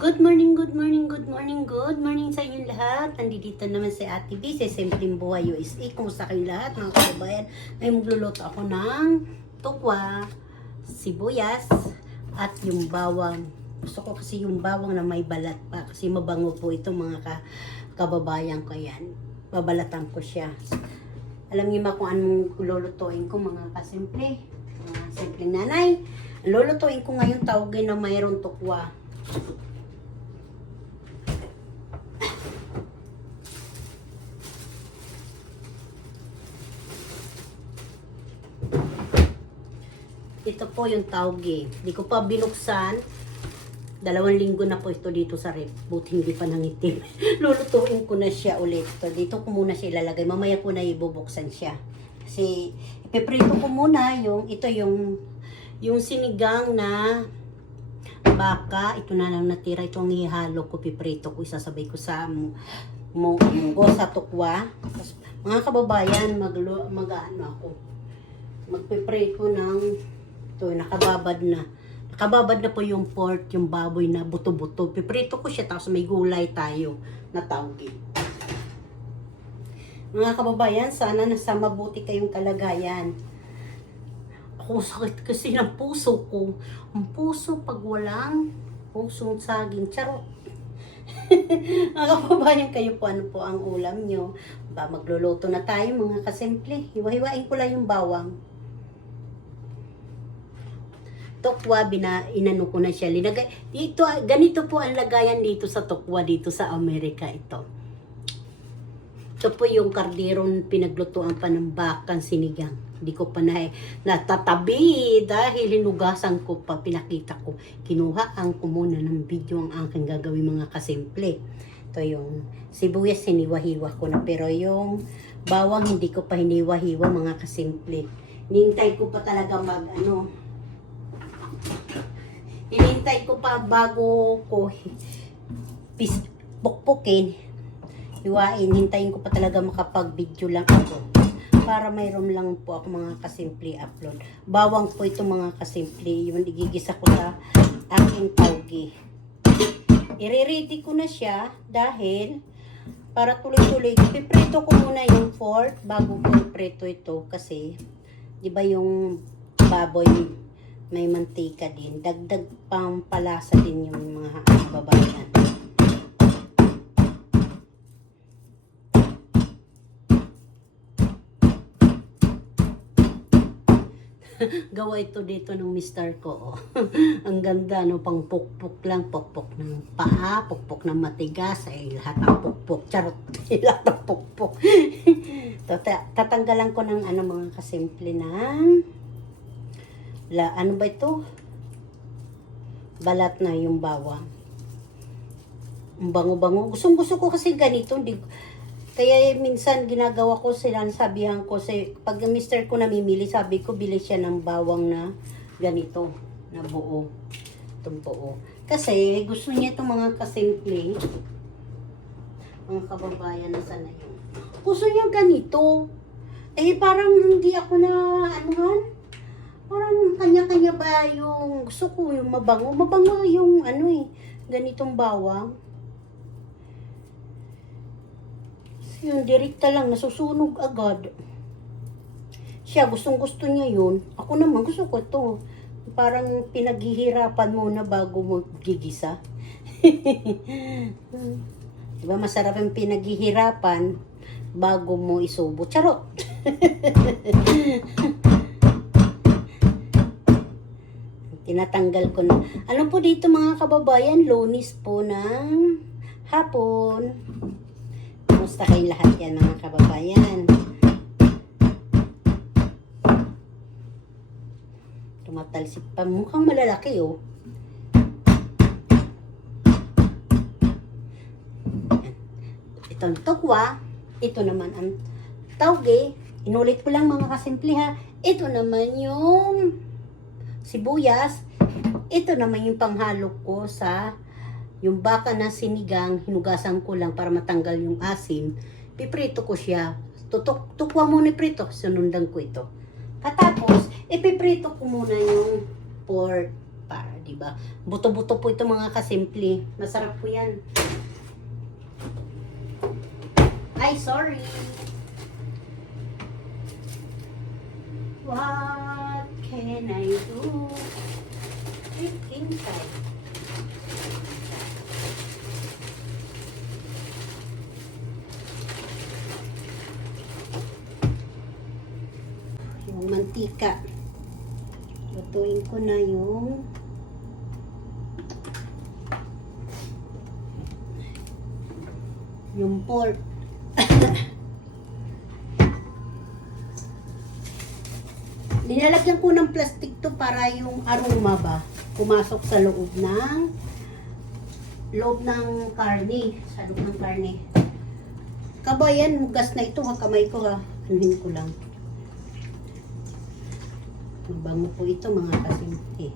Good morning, good morning, good morning, good morning sa inyong lahat. Nandito naman si Ate B, sa Simpleng Buhay USA. Kumusta kayong lahat mga kababayan? Ngayon magluluto ako ng tukwa, sibuyas, at yung bawang. Gusto ko kasi yung bawang na may balat pa kasi mabango po ito mga kababayan ko yan. Babalatan ko siya. Alam niyo ba kung anong lulutuin ko mga kasimple? Mga simpleng nanay. Lulutuin ko ngayon tawagin na mayroong tukwa. Ito po yung tauge. Hindi ko pa binuksan. 2 linggo na po ito dito sa ref. Buti hindi pa nangitim. Lulutuin ko na siya ulit. So, dito ko muna siya ilalagay. Mamaya ko na ibubuksan siya. Kasi ipiprito ko muna ito yung sinigang na baka. Ito na lang natira. Ito ang ihalo ko. Piprito ko. Isasabay ko sa munggo sa tukwa. Tapos, mga kababayan, magpiprito ng ito, nakababad na. Nakababad na po yung pork, yung baboy na buto-buto. Piprito ko siya, tapos may gulay tayo na tauge. Mga kababayan, sana nasa mabuti kayong kalagayan. Ako sakit kasi ng puso ko. Ang puso pag walang pusong saging. Charot. Mga kababayan, kayo po, ano po ang ulam nyo? Magluluto na tayo mga kasimple. Hiwa-hiwain ko lang yung bawang. Tukwa, inano ko na siya. Dito, ganito po ang lagayan dito sa tukwa, dito sa Amerika ito. Ito po yung kardiron pinaglutuan pa ng bakang sinigang. Hindi ko pa natatabi dahil hinugasan ko pa, pinakita ko. Kinuhaan ko muna ng video ang aking gagawin mga kasimple. Ito yung sibuyas, hiniwa-hiwa ko na. Pero yung bawang, hindi ko pa hiniwa-hiwa mga kasimple. Hinintay ko pa talaga hinintay ko pa bago ko pukpukin, hiwain, hintayin ko pa talaga makapag-video lang ako para mayroon lang po ako mga kasimple upload. Bawang po ito mga kasimple, yung igigisa ko sa aking tauge. I-ready ko na siya dahil para tuloy-tuloy, piprito ko muna yung pork bago ko iprito ito kasi di ba yung baboy may mantika din. Dagdag pampalasa din yung mga babayan. Gawa ito dito ng mister ko. Oh. Ang ganda, no? Pang pukpuk lang. Pukpuk ng paa, pukpuk ng matigas. Ay, lahat ng pukpuk. Charot. Lahat ng pukpuk. Tatanggalan ko ng mga kasimple ng ano ba ito? Balat na yung bawang. Ang bango-bango. Gusto ko kasi ganito. Kaya minsan ginagawa ko sabihan ko pag mister ko namimili, sabi ko bili siya ng bawang na ganito, na buo. Itong buo. Kasi gusto niya itong mga kasimple. Mga kababayan na sana yun. Gusto niya ganito. Eh parang hindi ako na parang kanya-kanya ba yung gusto ko yung mabango. Mabango yung ganitong bawang. Yung direkta lang, nasusunog agad. Siya, gustong-gusto niya yun. Ako naman, gusto ko to. Parang pinaghihirapan mo na bago mo gigisa. Diba, masarap yung pinaghihirapan bago mo isubo. Charot! Tinatanggal ko na. Ano po dito mga kababayan? Lunes po ng hapon. Kumusta kayong lahat yan mga kababayan? Tumatalsik pa. Mukhang malalaki oh. Ito ang tukwa. Ito naman ang tauge. Inulit ko lang mga kasimple ha. Ito naman yung sibuyas. Ito naman yung panghalo ko sa yung baka na sinigang. Hinugasan ko lang para matanggal yung asim. Piprito ko siya. Tukwa muna prito. Sunundan ko ito. Katapos, ipiprito ko muna yung pork. pa, di ba? Buto-buto po ito mga kasimple. Masarap po yan. Ay, sorry. What can I do? Click inside. Yung mantika. Lutuin ko na yung pork. Nilalagyan ko ng plastic to para yung aroma ba pumasok sa loob ng karne, sa loob ng karne. Kabayan, gas na ito ha, kamay ko ha. Anuhin ko lang. Mabango po ito mga kasimple.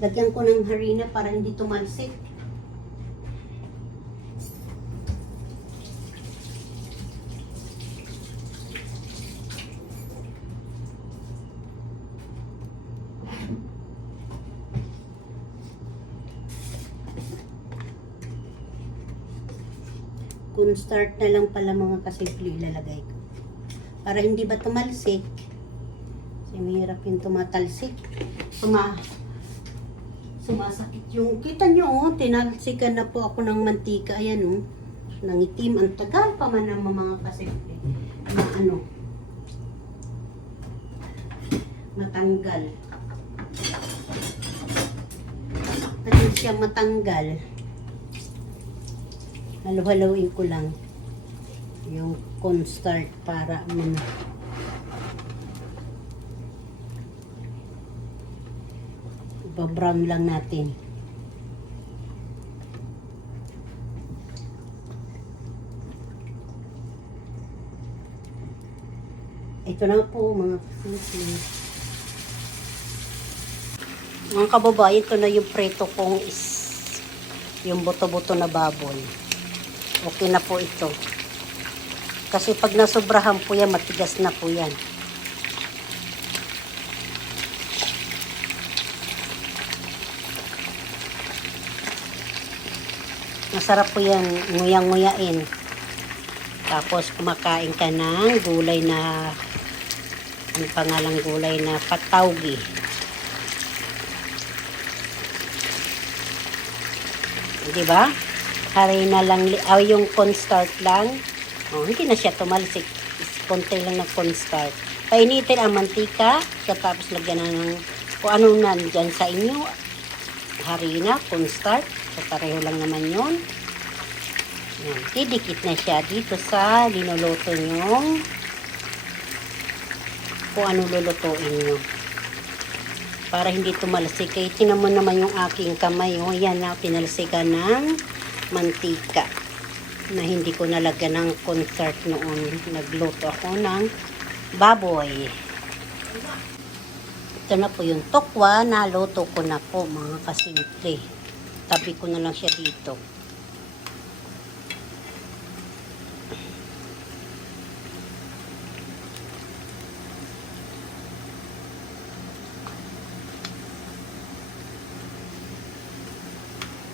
Lagyan ko ng harina para hindi tumalsik. Cornstarch na lang pala mga kasimple ilalagay ko. Para hindi ba tumalsik. Kasi mahirap yung tumatalsik. Sumasakit yung, kita nyo oh, tinalsikan na po ako ng mantika. Ayan oh, nangitim. Ang tagal pa man ng mga kasimple. Na ano, matanggal. Tagal siya matanggal. Halo-haloin ko lang yung cornstarch para brown lang natin. Ito na po mga kasimple. Mga kababayan, ito na yung preto kong yung buto-buto na baboy. Okay na po ito. Kasi pag nasobrahan po yan, matigas na po yan. Masarap po yan, nguyang-nguyain. Tapos kumakain ka ng gulay na, ang pangalang gulay na patawgi. Diba? Harina lang, yung cornstarch lang. Oh, hindi na siya tumalsik. Konti lang na cornstarch. Painitin ang mantika. Tapos lagyan na ng kung ano nandyan sa inyo. Harina, cornstarch. So, pareho lang naman yun. Yan. Didikit na siya dito sa linuluto nyo. Kung ano lulutuin nyo. Para hindi tumalsik. Kaya tinan mo naman yung aking kamay. Oh, yan na, tinalsikan ng mantika na hindi ko nalagyan ng cornstarch noon. Nagluto ako ng baboy. Ito na po yung tokwa. Naluto ko na po mga kasimple. Tabi ko na lang siya dito.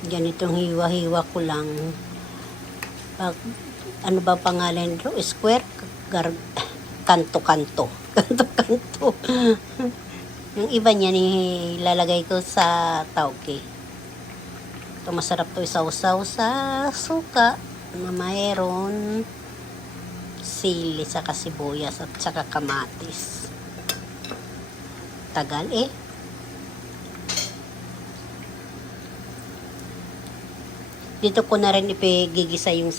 Ganitong hiwa-hiwa ko lang. Ano ba pangalan nito? Square? Kanto-kanto. Kanto-kanto. Yung iba niya nilalagay ko sa tauge. Ito masarap to isaw-saw sa suka na mayroon sili, saka sibuyas at saka kamatis. Tagal eh. Dito ko na rin ipigigisa yung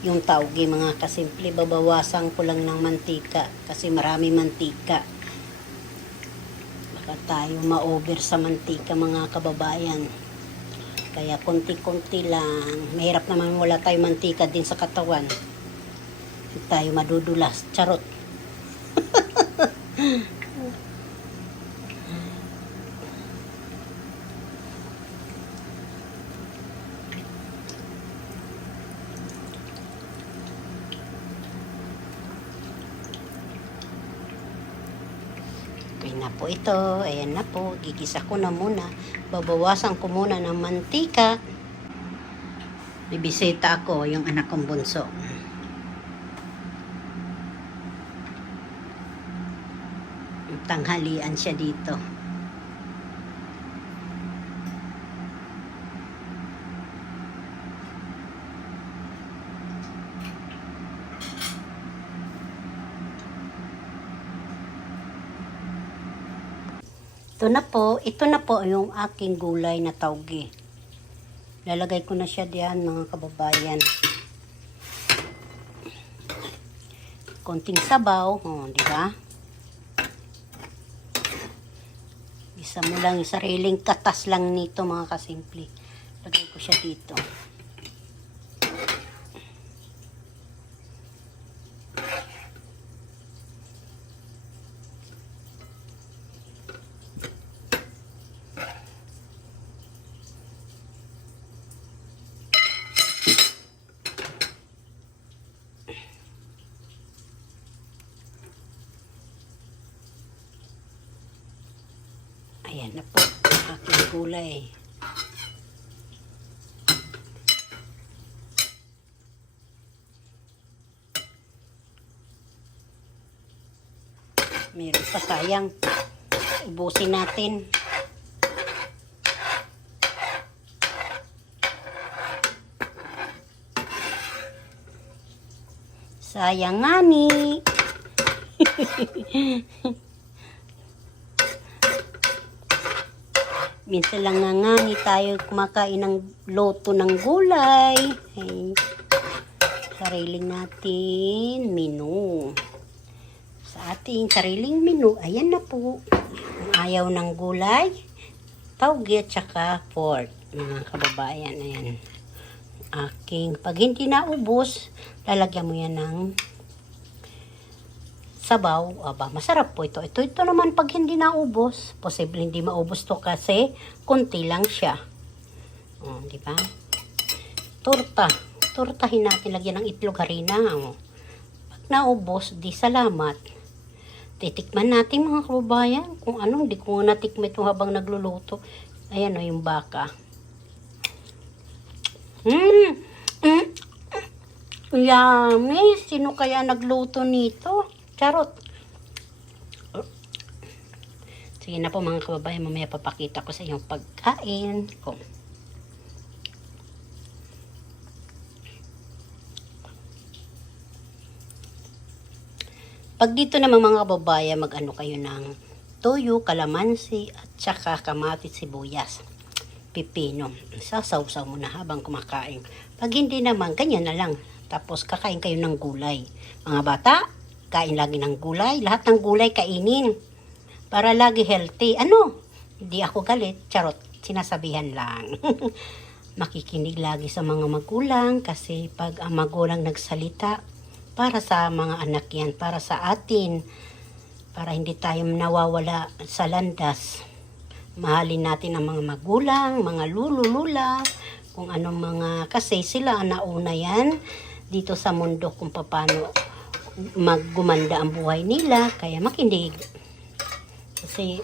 yung tauge mga kasimple. Babawasan ko lang ng mantika kasi marami mantika. Baka tayo ma-over sa mantika mga kababayan. Kaya konti-konti lang. Mahirap naman wala tayong mantika din sa katawan. Hindi tayo madudulas. Charot. na po ito. Ayan na po. Gigisa ko na muna. Babawasan ko muna ng mantika. Bibisita ako, yung anak kong bunso. Tanghalian siya dito. Ito na po yung aking gulay na tauge. Lalagay ko na siya diyan, mga kababayan. Konting sabaw, di ba? Isa mo lang yung sariling katas lang nito, mga kasimple. Lagay ko siya dito. Ayan na po ang aking gulay. Meron pa, sayang. Ubusin natin. Sayang nga ni. Minsan lang nga tayo kumakain ng loto ng gulay. Ay, sariling natin menu. Sa ating sariling menu, ayan na po. Kung ayaw ng gulay, tauge at saka pork. Mga kababayan, ayan. Pag hindi naubos, lalagyan mo yan ng sabaw. Aba, masarap po ito. Ito naman pag hindi naubos, posible hindi maubos to kasi konti lang siya. Di ba? Tortahin natin, lagyan ng itlog, harina. Pag naubos, di salamat. Titikman natin, mga kababayan, kung ano. Hindi ko natikman ito habang nagluluto. Ayan yung baka. Yummy! Sino kaya nagluto nito? Charot. Sige na po, mga kababayan, mamaya papakita ko sa inyong pagkain ko. Pag dito naman, mga kababayan, mag-ano kayo ng toyo, kalamansi, at saka kamatis, sibuyas, pipino. Sasaw-saw mo na habang kumakain. Pag hindi naman, ganyan na lang. Tapos kakain kayo ng gulay. Mga bata, kain lagi ng gulay. Lahat ng gulay kainin. Para lagi healthy. Hindi ako galit. Charot. Sinasabihan lang. Makikinig lagi sa mga magulang. Kasi pag ang magulang nagsalita, para sa mga anak yan. Para sa atin. Para hindi tayo nawawala sa landas. Mahalin natin ang mga magulang, mga lulu-lula. Kung anong mga, kasi sila ang nauna yan dito sa mundo kung paano maggumanda ang buhay nila, kaya makinig. Kasi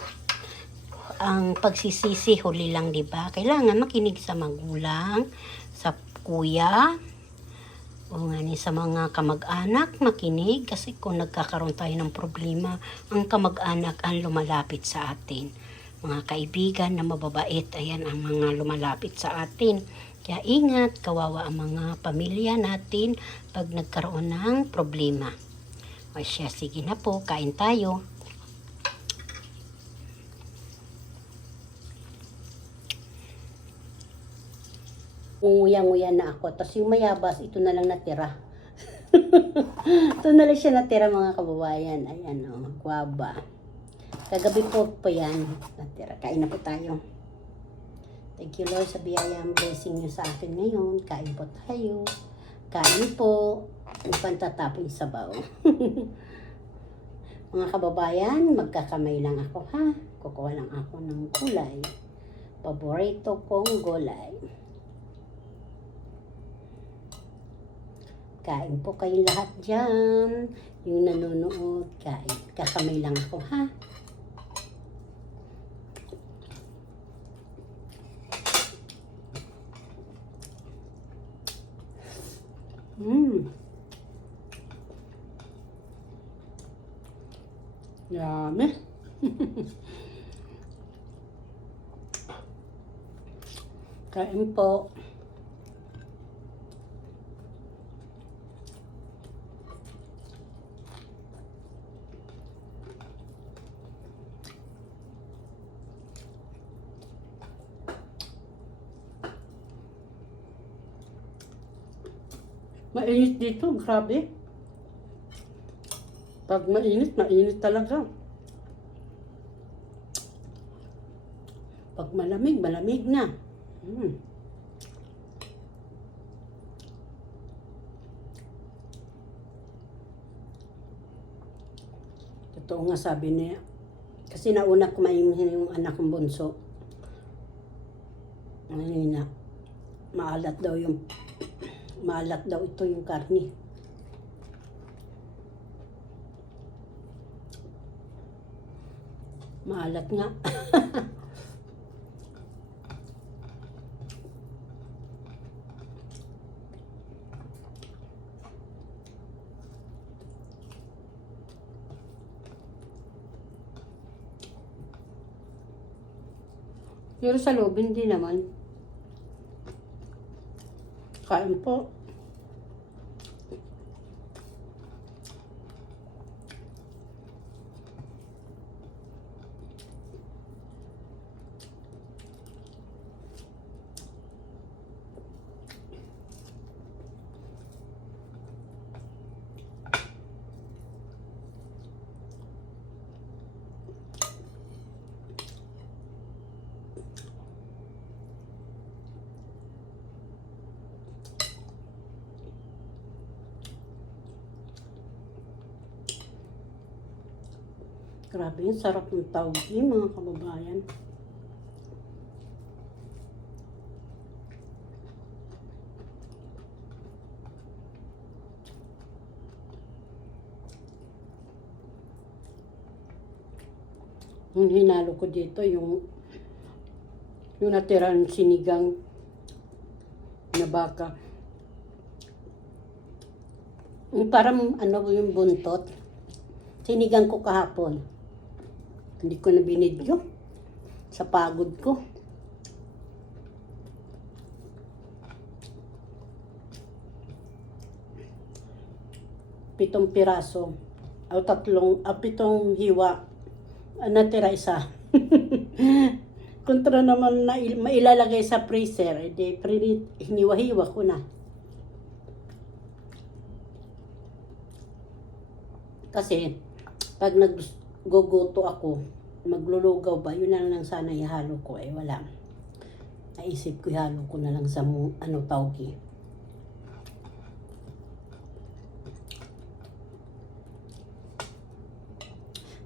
ang pagsisisi huli lang, di ba? Kailangan makinig sa magulang, sa kuya, o nga ni sa mga kamag-anak, makinig. Kasi kung nagkakaroon tayo ng problema, ang kamag-anak ang lumalapit sa atin. Mga kaibigan na mababait, ayan ang mga lumalapit sa atin. Kaya ingat, kawawa ang mga pamilya natin pag nagkaroon ng problema. O siya, sige na po, kain tayo. Nguyang-nguya na ako. Tapos yung mayabas, ito na lang natira. Ito na lang siya natira, mga kababayan. Ayan guwaba. Kagabi po yan natira. Kain na po tayo. Thank you, Lord, sa biyayang blessing niyo sa akin ngayon. Kain po tayo. Kain po. Upang tatapon yung sabaw. Mga kababayan, magkakamay lang ako, ha? Kukuha lang ako ng gulay. Paborito kong gulay. Kain po kayo lahat dyan. Yung nanonood, kain. Kakamay lang ako, ha? Mm. Yummy. Kain po. Mainit dito, grabe. Pag mainit, mainit talaga. Pag malamig, malamig na. Mm. Totoo nga sabi niya. Kasi nauna kumain yung anak kong bunso. Ano na, maalat daw ito yung karne. Maalat nga. Pero sa loob, hindi naman. Kain po. Grabe, yung sarap ng taugi, mga kababayan. Yung hinalo ko dito, yung natirang sinigang na baka. Yung parang yung buntot. Sinigang ko kahapon. Hindi ko na binidyo sa pagod ko. Pitong piraso. Pitong hiwa. Natira isa. Kontra naman na mailalagay sa freezer. Hiniwa-hiwa ko na. Kasi, pag nagguguto ako, maglulugaw ba, yun na lang sana ihalo ko. Wala. Naisip ko ihalo ko na lang sa taugi.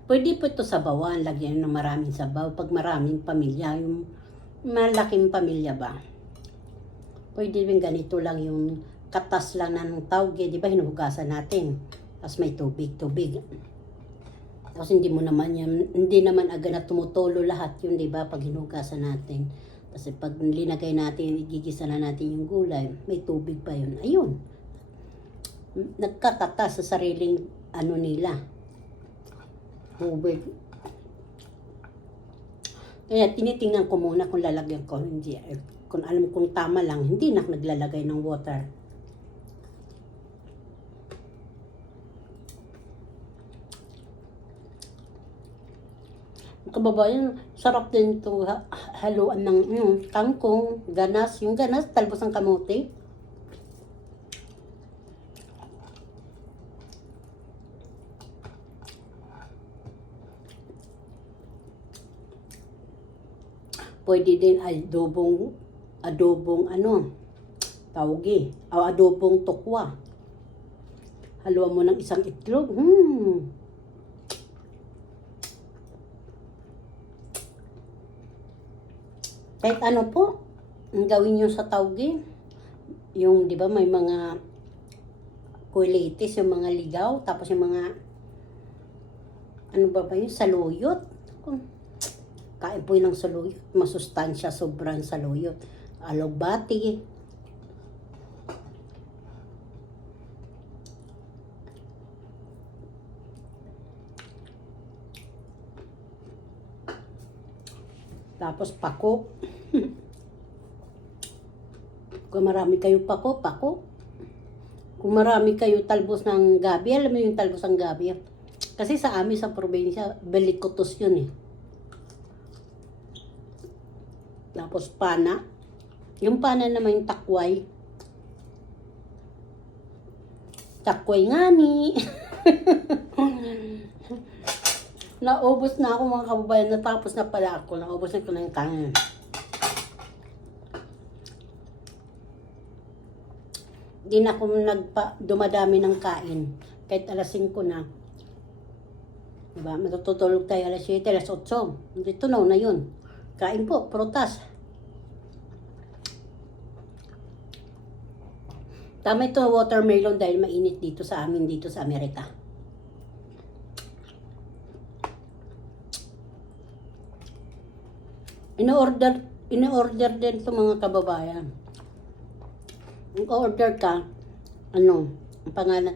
Pwede po ito sabawan, lagyan ng maraming sabaw. Pag maraming pamilya, yung malaking pamilya ba. Pwede rin ganito lang yung katas lang ng taugi, di ba hinuhugasan natin. Tapos may tubig. Tapos hindi naman agad na tumutulo lahat yun, di ba, pag hinugasan natin. Kasi pag linagay natin, igigisa na natin yung gulay, may tubig pa yun. Ayun. Nagkakatas sa sariling nila. Tubig. Kaya tinitingnan ko muna kung lalagyan ko. Hindi. Kung alam kong tama lang, hindi na naglalagay ng water. Kababayan, sarap din ito haluan ng kangkong, ganas. Yung ganas, talbos ng kamote. Pwede din adobong taugi. O adobong tokwa. Haluan mo ng isang itlog. Kahit ano po, ang gawin nyo sa taugi. Yung, di ba, may mga kulitis, yung mga ligaw, tapos yung mga, saluyot. Kain po yun ng saluyot. Masustansya, sobrang saluyot. Alugbati. Tapos pako. Kung marami kayo pako, pako. Kung marami kayo talbos ng gabi, alam mo yung talbos ng gabi. Kasi sa amin sa probinsya, belikotos yun eh. Tapos pana. Yung pana naman yung takway. Takway nga ni. Naubos na ako mga kababayan. Natapos na pala ako. Naubos na ko ng kanin. Di na ako dumadami ng kain. Kahit alas 5 na. Diba? Matutulog tayo alas 7, alas 8. Dito na yun. Kain po, prutas. Tama ito watermelon dahil mainit dito sa amin, dito sa Amerika. Ino-order din ito mga kababayan. Kung order ka, ang pangalan,